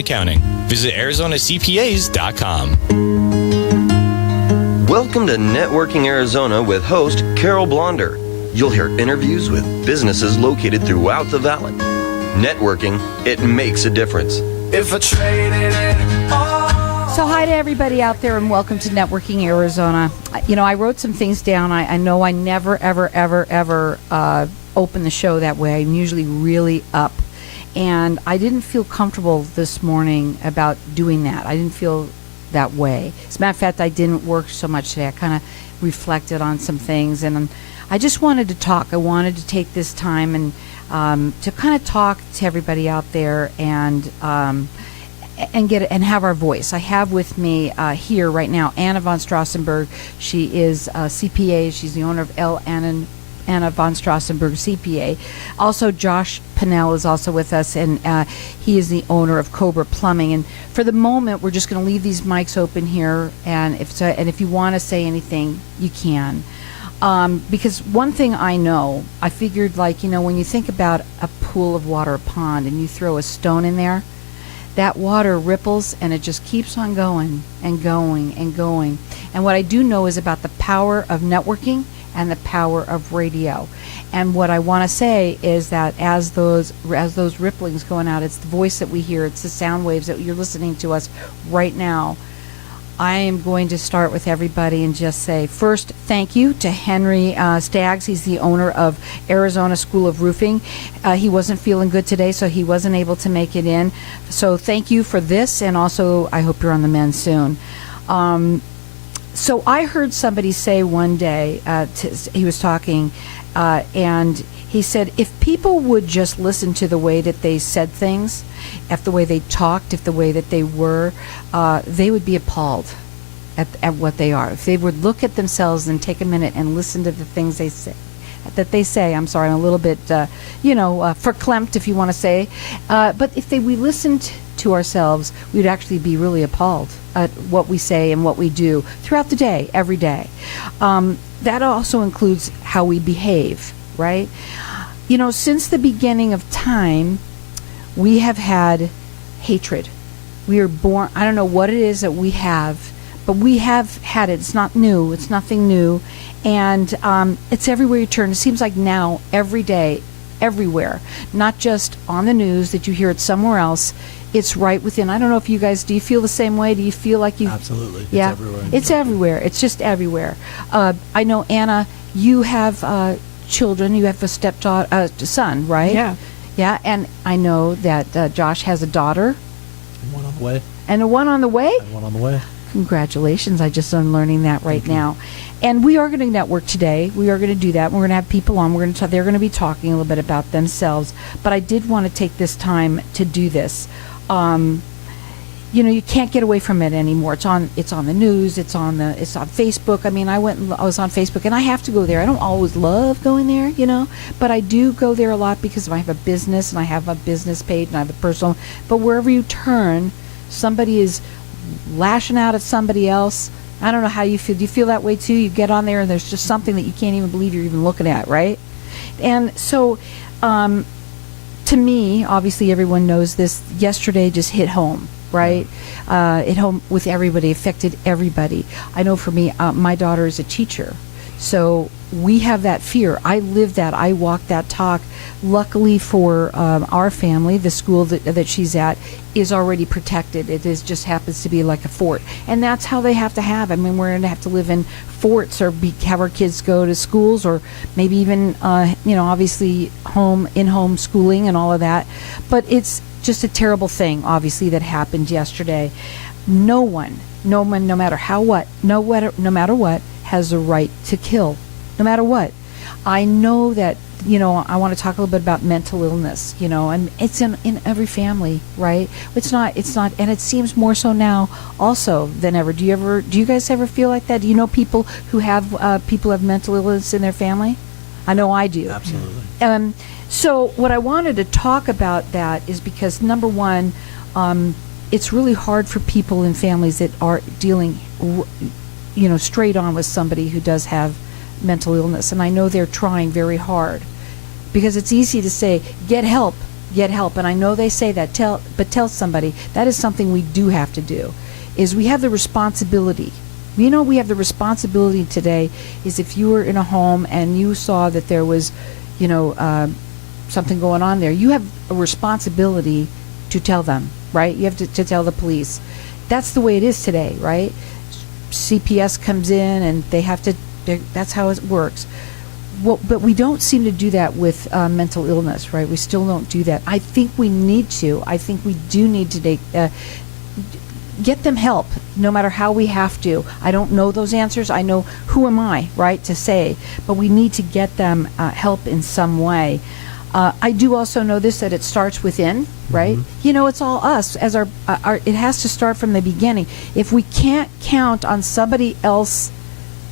Accounting. Visit ArizonaCPAs.com. Welcome to Networking Arizona with host Carol Blonder. You'll hear interviews with businesses located throughout the valley. Networking, it makes a difference. If I traded it all. So hi to everybody out there and welcome to Networking Arizona. You know, I wrote some things down. I know I never, ever open the show that way. I'm usually really up. And I didn't feel comfortable this morning about doing that. I didn't feel that way. As a matter of fact, I didn't work so much today. I kind of reflected on some things, and I just wanted to talk. I wanted to take this time and to kind of talk to everybody out there and have our voice. I have with me here right now Anna von Strassenberg. She is a CPA. She's the owner of Anna von Strassenberg CPA. Also, Josh Pinnell is also with us, and he is the owner of Cobra Plumbing. And for the moment, we're just going to leave these mics open here, and if you want to say anything, you can. Because one thing I know, I figured, like, you know, when you think about a pool of water, a pond, and you throw a stone in there, that water ripples and it just keeps on going and going and going. And what I do know is about the power of networking and the power of radio. And what I want to say is that as those ripplings going out, it's the voice that we hear, it's the sound waves that you're listening to us right now. I am going to start with everybody and just say, first, thank you to Henry Staggs. He's the owner of Arizona School of Roofing. He wasn't feeling good today, so he wasn't able to make it in. So thank you for this, and also I hope you're on the mend soon. So I heard somebody say one day, he was talking, and he said, if people would just listen to the way that they said things, if the way they talked, if the way that they were, they would be appalled at what they are. If they would look at themselves and take a minute and listen to the things they say, I'm sorry, I'm a little bit, verklempt, if you want to say. But if we listened to ourselves, we'd actually be really appalled at what we say and what we do throughout the day, every day. That also includes how we behave, right? You know, since the beginning of time, we have had hatred. We are born, I don't know what it is that we have, but we have had it. It's not new. It's nothing new. And it's everywhere you turn. It seems like now, every day, everywhere, not just on the news that you hear it somewhere else. It's right within. I don't know if you guys, do you feel the same way? Do you feel like you... Absolutely. Yeah. It's everywhere. It's everywhere. It's just everywhere. I know, Anna, you have children. You have a son, right? Yeah. Yeah, and I know that Josh has a daughter. And one on the way. And one on the way? And one on the way. Congratulations. I just am learning that right now. And we are going to network today. We are going to do that. We're going to have people on. They're going to be talking a little bit about themselves. But I did want to take this time to do this. You know, you can't get away from it anymore. It's on the news. It's on Facebook. I mean, I was on Facebook, and I have to go there. I don't always love going there, you know, but I do go there a lot because I have a business, and I have a business page, and I have a personal. But wherever you turn, somebody is lashing out at somebody else. I don't know how you feel. Do you feel that way too? You get on there, and there's just something that you can't even believe you're even looking at, right? And so, to me, obviously everyone knows this, yesterday just hit home, right? Hit home with everybody, affected everybody. I know for me, my daughter is a teacher, so we have that fear. I live that. I walk that talk. Luckily for our family, the school that she's at is already protected. It just happens to be like a fort. And that's how they have to have. I mean, we're going to have to live in forts or have our kids go to schools, or maybe even, obviously in-home schooling and all of that. But it's just a terrible thing, obviously, that happened yesterday. No one, no matter what, has the right to kill. No matter what. I know that, I want to talk a little bit about mental illness, and it's in every family, right? It's not, and it seems more so now also than ever. Do you guys ever feel like that? Do you know people who have mental illness in their family? I know I do. Absolutely. So what I wanted to talk about that is because, number one, it's really hard for people in families that are dealing, straight on with somebody who does have mental illness. And I know they're trying very hard, because it's easy to say, get help, get help. And I know they say that, but tell somebody that is something we do have to do. Is we have the responsibility. We have the responsibility today. Is if you were in a home and you saw that there was, something going on there, you have a responsibility to tell them, right? You have to tell the police. That's the way it is today, right? CPS comes in and they have to. That's how it works. Well, but we don't seem to do that with mental illness, right? We still don't do that. I think we need to. I think we do need to get them help, no matter how we have to. I don't know those answers. I know who am I, right, to say, but we need to get them help in some way. I do also know this, that it starts within, right? It's all us as our it has to start from the beginning. If we can't count on somebody else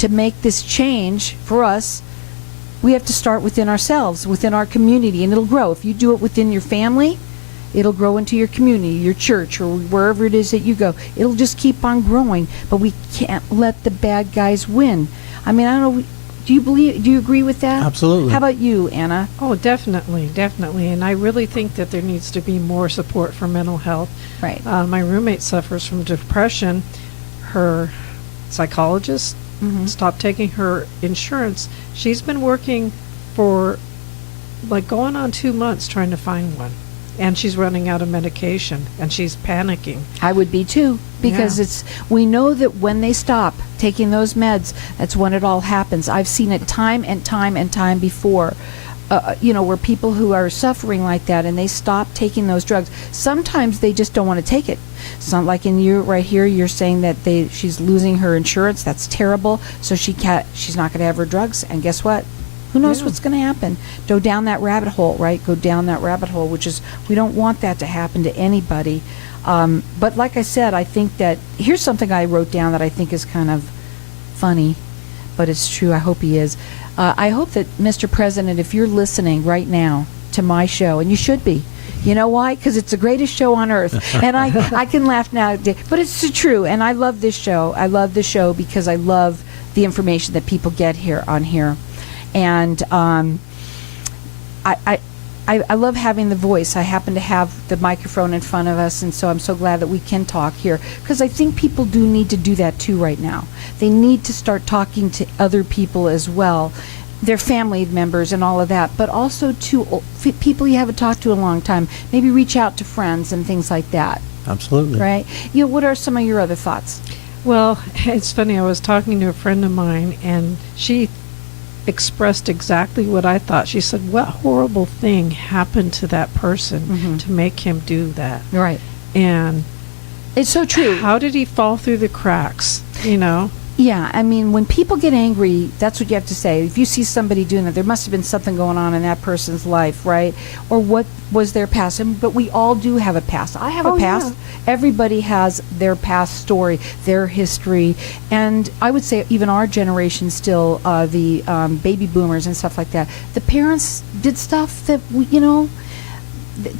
to make this change for us, we have to start within ourselves, within our community, and it'll grow. If you do it within your family, it'll grow into your community, your church, or wherever it is that you go. It'll just keep on growing, but we can't let the bad guys win. I mean, I don't know, do you agree with that? Absolutely. How about you, Anna? Oh, definitely. And I really think that there needs to be more support for mental health. Right. My roommate suffers from depression. Her psychologist stopped taking her insurance. She's been working for going on 2 months trying to find one. And she's running out of medication, and she's panicking. I would be too, because we know that when they stop taking those meds, that's when it all happens. I've seen it time and time before, where people who are suffering like that and they stop taking those drugs. Sometimes they just don't want to take it. So, like in you right here, you're saying that she's losing her insurance. That's terrible. So she's not going to have her drugs. And guess what? Who knows what's going to happen? Go down that rabbit hole, right? Go down that rabbit hole, which is, we don't want that to happen to anybody. But like I said, I think that, here's something I wrote down that I think is kind of funny, but it's true. I hope he is. I hope that, Mr. President, if you're listening right now to my show, and you should be, you know why? Because it's the greatest show on earth. And I can laugh now, but it's true. And I love this show. I love the show because I love the information that people get here on here. And I love having the voice. I happen to have the microphone in front of us, and so I'm so glad that we can talk here, because I think people do need to do that too right now. They need to start talking to other people as well, their family members and all of that, but also to people you haven't talked to in a long time. Maybe reach out to friends and things like that. Absolutely. Right? What are some of your other thoughts? Well, it's funny. I was talking to a friend of mine, and she expressed exactly what I thought. She said, what horrible thing happened to that person to make him do that? Right. And it's so true. How did he fall through the cracks, Yeah, I mean, when people get angry, that's what you have to say. If you see somebody doing that, there must have been something going on in that person's life, right? Or what was their past? But we all do have a past. I have a past. Yeah. Everybody has their past story, their history. And I would say even our generation still, the baby boomers and stuff like that, the parents did stuff that,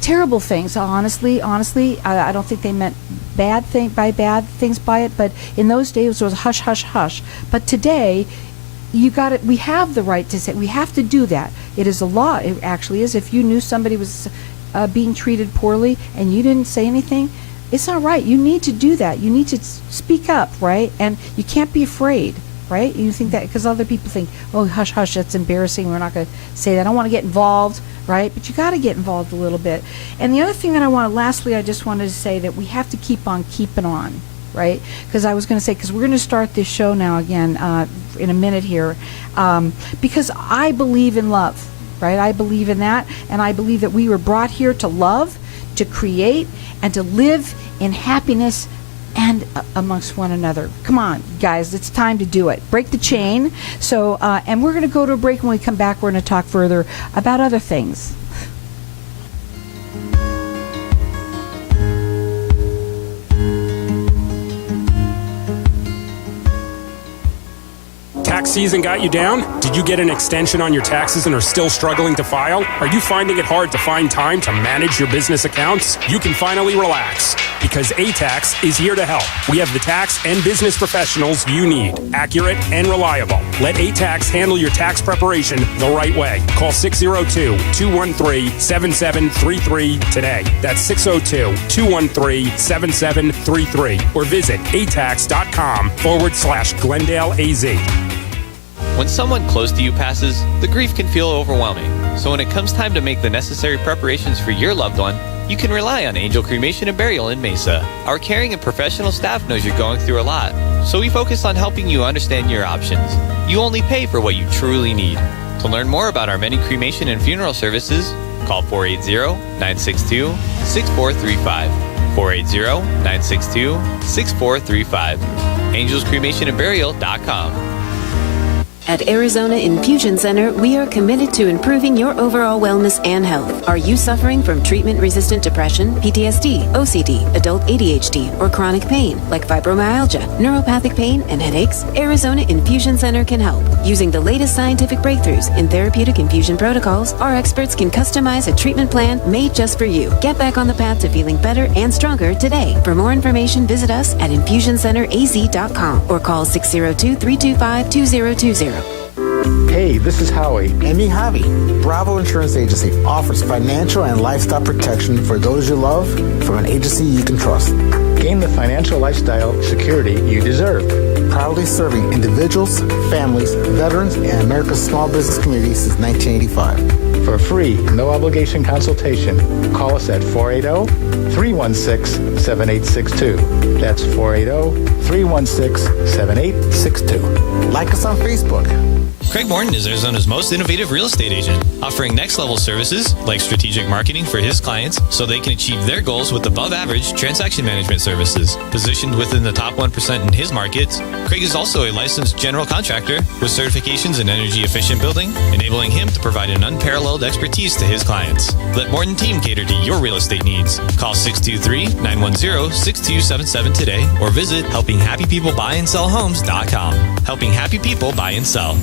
terrible things. Honestly, I don't think they meant bad things by it, but in those days it was hush, hush, hush. But today, we have the right to say, we have to do that. It is a law. It actually is. If you knew somebody was being treated poorly and you didn't say anything, it's not right. You need to do that. You need to speak up, right? And you can't be afraid, right? You think that, because other people think, oh, hush, hush, that's embarrassing. We're not going to say that. I don't want to get involved, right? But you got to get involved a little bit. And the other thing that I just wanted to say that we have to keep on keeping on, right? Because I was going to say, because we're going to start this show now again in a minute here, because I believe in love, right? I believe in that, and I believe that we were brought here to love, to create, and to live in happiness and amongst one another. Come on, guys, it's time to do it. Break the chain. So, and we're going to go to a break. When we come back, we're going to talk further about other things. tax season got you down? Did you get an extension on your taxes and are still struggling to file? Are you finding it hard to find time to manage your business accounts? You can finally relax because A-Tax is here to help. We have the tax and business professionals you need, accurate and reliable. Let A-Tax handle your tax preparation the right way. Call 602-213-7733 today. That's 602-213-7733 or visit atax.com/Glendale AZ. When someone close to you passes, the grief can feel overwhelming. So when it comes time to make the necessary preparations for your loved one, you can rely on Angel Cremation and Burial in Mesa. Our caring and professional staff knows you're going through a lot, so we focus on helping you understand your options. You only pay for what you truly need. To learn more about our many cremation and funeral services, call 480-962-6435. 480-962-6435. AngelsCremationandBurial.com. At Arizona Infusion Center, we are committed to improving your overall wellness and health. Are you suffering from treatment-resistant depression, PTSD, OCD, adult ADHD, or chronic pain like fibromyalgia, neuropathic pain, and headaches? Arizona Infusion Center can help. Using the latest scientific breakthroughs in therapeutic infusion protocols, our experts can customize a treatment plan made just for you. Get back on the path to feeling better and stronger today. For more information, visit us at infusioncenteraZ.com or call 602-325-2020. Hey, this is Howie. And me, Javi. Bravo Insurance Agency offers financial and lifestyle protection for those you love from an agency you can trust. Gain the financial lifestyle security you deserve. Proudly serving individuals, families, veterans, and America's small business community since 1985. For a free, no-obligation consultation, call us at 480-316-7862. That's 480-316-7862. Like us on Facebook. Craig Morton is Arizona's most innovative real estate agent, offering next-level services like strategic marketing for his clients so they can achieve their goals with above-average transaction management services. Positioned within the top 1% in his markets, Craig is also a licensed general contractor with certifications in energy-efficient building, enabling him to provide an unparalleled expertise to his clients. Let Morton Team cater to your real estate needs. Call 623-910-6277 today or visit helpinghappypeoplebuyandsellhomes.com. Helping happy people buy and sell.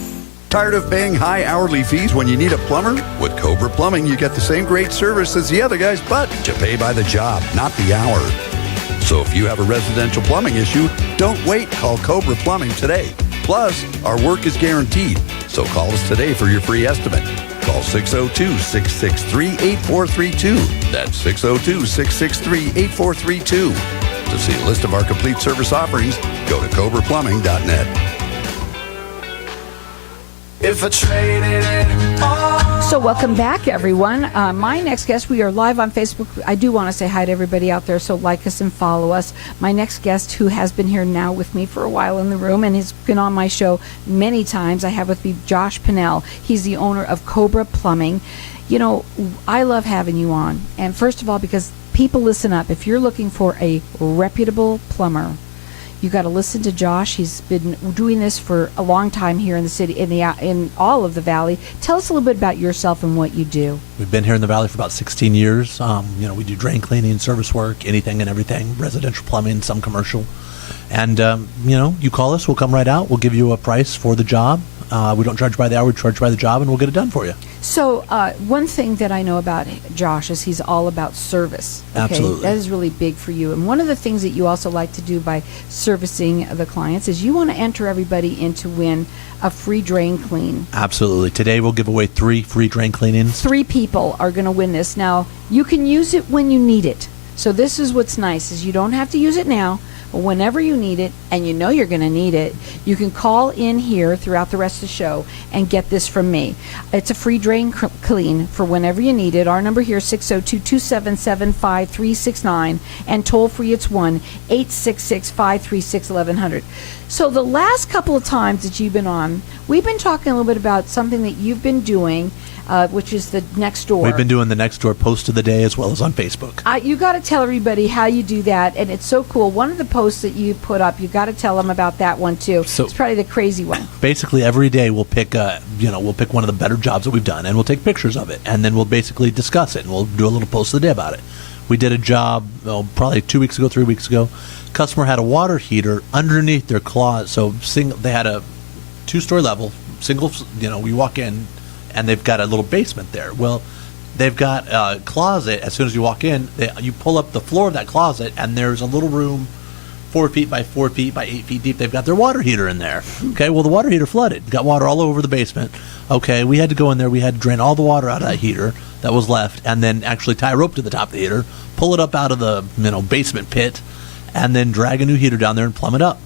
Tired of paying high hourly fees when you need a plumber? With Cobra Plumbing, you get the same great service as the other guys, but you pay by the job, not the hour. So if you have a residential plumbing issue, don't wait. Call Cobra Plumbing today. Plus, our work is guaranteed. So call us today for your free estimate. Call 602-663-8432. That's 602-663-8432. To see a list of our complete service offerings, go to cobraplumbing.net. If I traded it all. So welcome back, everyone. My next guest, we are live on Facebook. I do want to say hi to everybody out there, so like us and follow us. My next guest, who has been here now with me for a while in the room and has been on my show many times, I have with me Josh Pinnell. He's the owner of Cobra Plumbing. You know, I love having you on. And first of all, because people, listen up. If you're looking for a reputable plumber, you got to listen to Josh. He's been doing this for a long time here in the city, in all of the valley. Tell us a little bit about yourself and what you do. We've been here in the valley for about 16 years. We do drain cleaning, service work, anything and everything, residential plumbing, some commercial. And, you call us, we'll come right out. We'll give you a price for the job. We don't charge by the hour, we charge by the job, and we'll get it done for you. So one thing that I know about Josh is he's all about service. Okay? Absolutely. That is really big for you. And one of the things that you also like to do by servicing the clients is you want to enter everybody in to win a free drain clean. Absolutely. Today we'll give away 3 free drain cleanings. 3 people are going to win this. Now, you can use it when you need it. So this is what's nice, is you don't have to use it now. But whenever you need it, and you know you're going to need it, you can call in here throughout the rest of the show and get this from me. It's a free drain clean for whenever you need it. Our number here is 602-277-5369, and toll free it's 1-866-536-1100. So the last couple of times that you've been on, we've been talking a little bit about something that you've been doing, which is the next door. We've been doing the next door post of the day as well as on Facebook. You got to tell everybody how you do that, and it's so cool. One of the posts that you put up, you got to tell them about that one too. So it's probably the crazy one. Basically, every day we'll pick, we'll pick one of the better jobs that we've done, and we'll take pictures of it, and then we'll basically discuss it, and we'll do a little post of the day about it. We did a job probably 2 weeks ago, 3 weeks ago. Customer had a water heater underneath their closet, so they had a 2-story level, single. We walk in, and they've got a little basement there. Well, they've got a closet. As soon as you walk in, you pull up the floor of that closet, and there's a little room 4 feet by 4 feet by 8 feet deep. They've got their water heater in there. Okay, well, the water heater flooded. Got water all over the basement. Okay, we had to go in there. We had to drain all the water out of that heater that was left, and then actually tie a rope to the top of the heater, pull it up out of the basement pit, and then drag a new heater down there and plumb it up.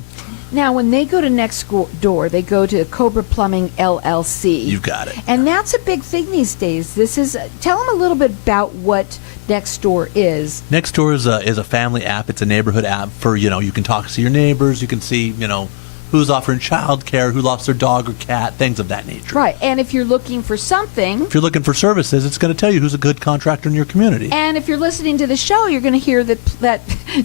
Now, when they go to next door, they go to Cobra Plumbing LLC. You've got it. And that's a big thing these days. Tell them a little bit about what Nextdoor is. Nextdoor is a family app. It's a neighborhood app for, you can talk to your neighbors. You can see, who's offering child care, who lost their dog or cat, things of that nature. Right. And if you're looking for something. If you're looking for services, it's going to tell you who's a good contractor in your community. And if you're listening to the show, you're going to hear that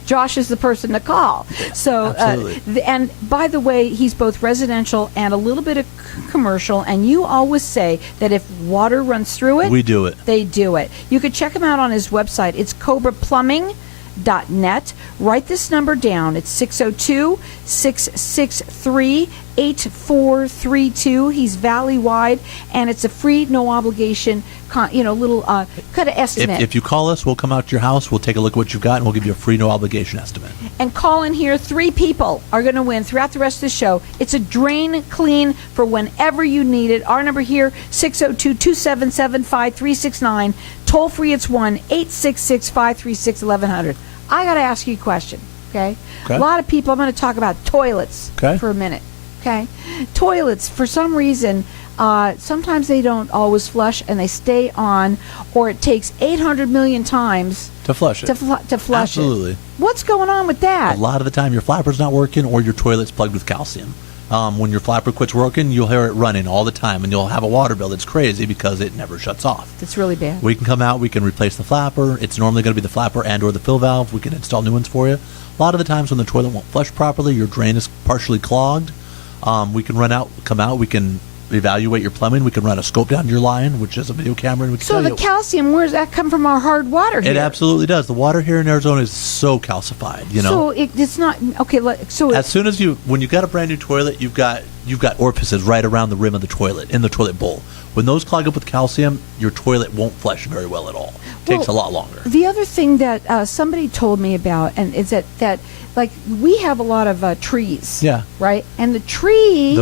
Josh is the person to call. So, absolutely. And by the way, he's both residential and a little bit of commercial. And you always say that if water runs through it, we do it. They do it. You could check him out on his website. It's Cobraplumbingllc.net. Write this number down. It's 602-663-8432. He's valley-wide, and it's a free, no obligation, little kind of estimate. If you call us, we'll come out to your house, we'll take a look at what you've got, and we'll give you a free, no obligation estimate. And call in here. 3 people are going to win throughout the rest of the show. It's a drain clean for whenever you need it. Our number here, 602-277-5369. Toll free, it's 1-866-536-1100. I got to ask you a question, okay? A lot of people, I'm going to talk about toilets for a minute, okay? Toilets, for some reason, sometimes they don't always flush and they stay on, or it takes 800 million times to flush it. To flush Absolutely. it. What's going on with that? A lot of the time your flapper's not working or your toilet's plugged with calcium. When your flapper quits working, you'll hear it running all the time, and you'll have a water bill that's crazy because it never shuts off. It's really bad. We can come out, we can replace the flapper. It's normally going to be the flapper and or the fill valve. We can install new ones for you. A lot of the times when the toilet won't flush properly, your drain is partially clogged. We can come out, we can evaluate your plumbing. We can run a scope down your line, which is a video camera, and we can So tell the you. calcium, where does that come from? Our hard water here. It absolutely does. The water here in Arizona is so calcified. So it's not okay. So as soon as when you got a brand new toilet, you've got orifices right around the rim of the toilet in the toilet bowl. When those clog up with calcium, your toilet won't flush very well at all. It takes a lot longer. The other thing that somebody told me about, and is that like we have a lot of trees. Yeah. Right. And the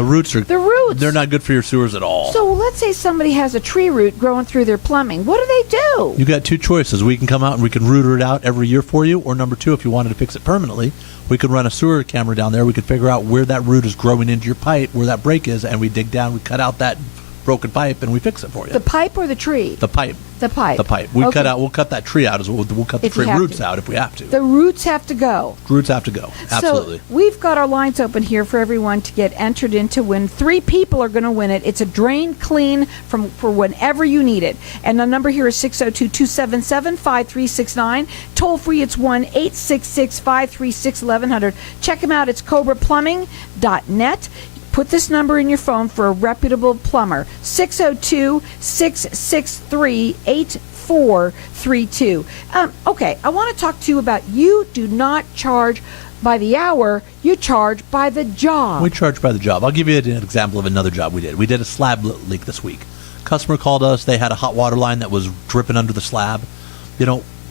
roots. They're not good for your sewers at all. So let's say somebody has a tree root growing through their plumbing. What do they do? You got 2 choices. We can come out and we can root it out every year for you, or number 2, if you wanted to fix it permanently, we could run a sewer camera down there. We could figure out where that root is growing into your pipe, where that break is, and we dig down, we cut out that broken pipe, and we fix it for you. The pipe or the tree? The pipe. The pipe. The pipe. We'll cut that tree out as well. We'll cut the tree roots out if we have to. The roots have to go. Roots have to go. Absolutely. So we've got our lines open here for everyone to get entered into win. 3 people are going to win it. It's a drain clean for whenever you need it. And the number here is 602-277-5369. Toll free, it's 1-866-536-1100. Check them out. It's Cobraplumbing.net. Put this number in your phone for a reputable plumber. 602-663-8432. Okay, I want to talk to you about you do not charge by the hour, you charge by the job. We charge by the job. I'll give you an example of another job we did. We did a slab leak this week. Customer called us. They had a hot water line that was dripping under the slab.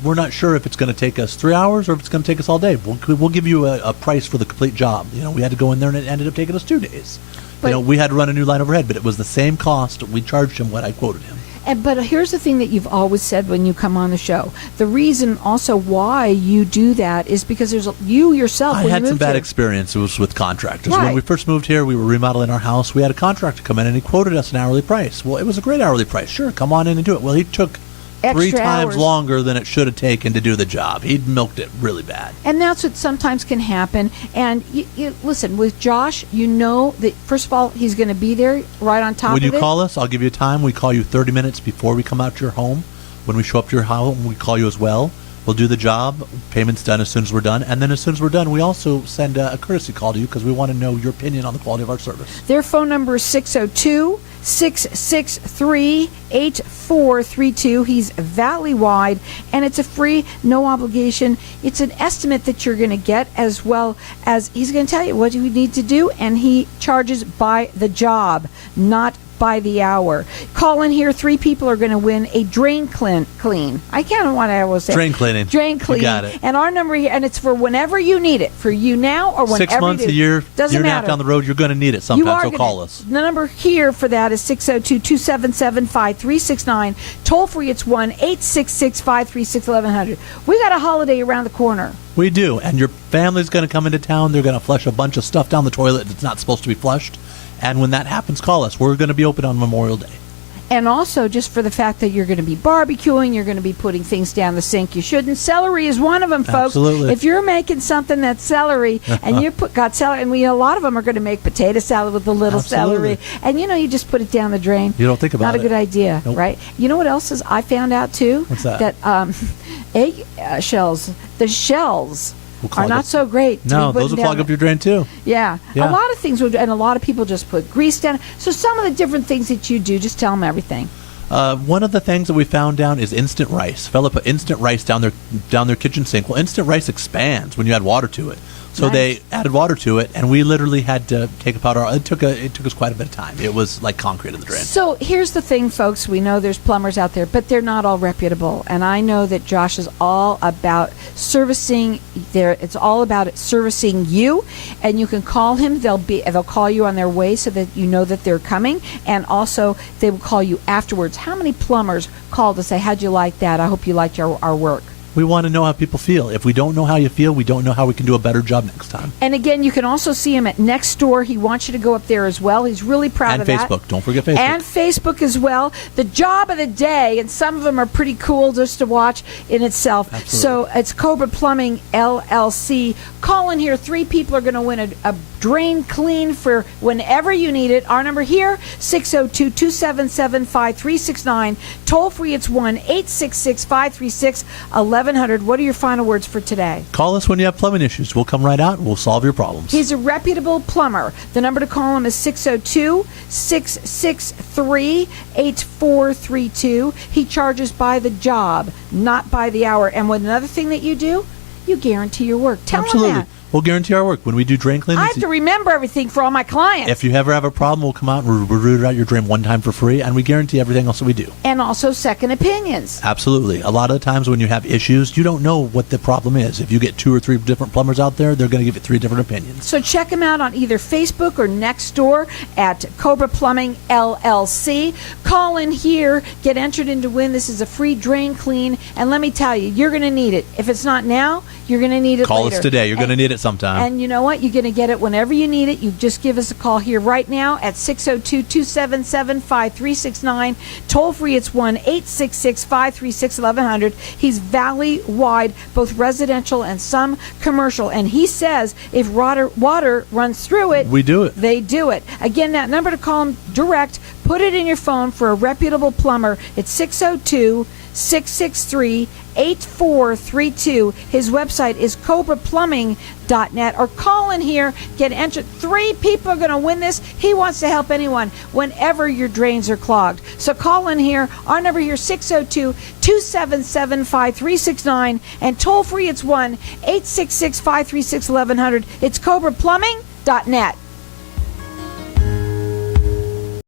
We're not sure if it's going to take us 3 hours or if it's going to take us all day. We'll give you a price for the complete job. We had to go in there and it ended up taking us 2 days. We had to run a new line overhead, but it was the same cost. We charged him what I quoted him. But here's the thing that you've always said when you come on the show. The reason also why you do that is because you yourself. I had some bad experiences with contractors. Right. When we first moved here, we were remodeling our house. We had a contractor come in and he quoted us an hourly price. Well, it was a great hourly price. Sure, come on in and do it. Well, he took extra 3 times hours longer than it should have taken to do the job. He'd milked it really bad. And that's what sometimes can happen. And you listen, with Josh, that first of all, he's going to be there right on top of it. When you call us, I'll give you a time. We call you 30 minutes before we come out to your home. When we show up to your home, we call you as well. We'll do the job. Payment's done as soon as we're done. And then as soon as we're done, we also send a courtesy call to you because we want to know your opinion on the quality of our service. Their phone number is 602-663-8432. He's valley-wide, and it's a free, no obligation. It's an estimate that you're going to get, as well as he's going to tell you what you need to do, and he charges by the job, not by the hour. Call in here. 3 people are going to win a drain clean. I can't know what I always say. Drain cleaning. Drain cleaning. You got it. And our number here, and it's for whenever you need it. For you now or whenever 6 months, you a year, doesn't year and a half matter. down the road, you're going to need it sometimes, so call us. The number here for that is 602-277-5369. Toll free, it's 1-866-536-1100. We got a holiday around the corner. We do, and your family's going to come into town. They're going to flush a bunch of stuff down the toilet that's not supposed to be flushed. And when that happens, call us. We're going to be open on Memorial Day. And also, just for the fact that you're going to be barbecuing, you're going to be putting things down the sink you shouldn't. Celery is one of them, folks. Absolutely. If you're making something that's celery, and you got celery, and a lot of them are going to make potato salad with the little Absolutely. celery, and you just put it down the drain. You don't think about Not it. a good idea, Nope. right? You know what else is? I found out too. What's that? That egg shells, the shells. Are not so great. No, those will clog up your drain too. Yeah. Yeah. A lot of things would, and a lot of people just put grease down. So some of the different things that you do, just tell them everything. One of the things that we found down is instant rice. Fella put instant rice down their kitchen sink. Well, instant rice expands when you add water to it. So Nice. they added water to it, and we literally had to take a powder. It took us quite a bit of time. It was like concrete in the drain. So here's the thing, folks. We know there's plumbers out there, but they're not all reputable. And I know that Josh is all about servicing. It's all about it servicing you. And you can call him. They'll call you on their way so that you know that they're coming. And also, they will call you afterwards. How many plumbers call to say, "How'd you like that? I hope you liked our work." We want to know how people feel. If we don't know how you feel, we don't know how we can do a better job next time. And again, you can also see him at Next Door. He wants you to go up there as well. He's really proud And of that. Facebook. Don't forget Facebook. And Facebook as well. The job of the day, and some of them are pretty cool just to watch in itself. Absolutely. So it's Cobra Plumbing LLC. Call in here. 3 people are going to win a drain clean for whenever you need it. Our number here, 602-277-5369. Toll free, it's 1-866-536-1100. What are your final words for today? Call us when you have plumbing issues. We'll come right out and we'll solve your problems. He's a reputable plumber. The number to call him is 602-663-8432. He charges by the job, not by the hour. And with another thing that you do, you guarantee your work. Tell Absolutely. him that. We'll guarantee our work. When we do drain cleaning, I have to remember everything for all my clients. if you ever have a problem, we'll come out and we'll root out your drain one time for free, and we guarantee everything else that we do. And also second opinions. Absolutely. A lot of the times when you have issues, you don't know what the problem is. If you get 2 or 3 different plumbers out there, they're going to give you 3 different opinions. So check him out on either Facebook or Nextdoor at Cobra Plumbing LLC. Call in here, get entered in to win. This is a free drain clean, and let me tell you, you're going to need it. If it's not now, you're going to need it Call later. us today. You're going to need it sometime. And you know what? You're going to get it whenever you need it. You just give us a call here right now at 602-277-5369. Toll free, it's 1-866-536-1100. He's valley-wide, both residential and some commercial. And he says if water runs through it, We do it. They do it. Again, that number to call him direct, put it in your phone for a reputable plumber. It's 602-663-8432. His website is Cobraplumbingllc.net, or call in here, get entered. 3 people are going to win this. He wants to help anyone whenever your drains are clogged. So call in here. Our number here, 602-277-5369, and toll free, it's 1-866-536-1100. It's Cobraplumbingllc.net.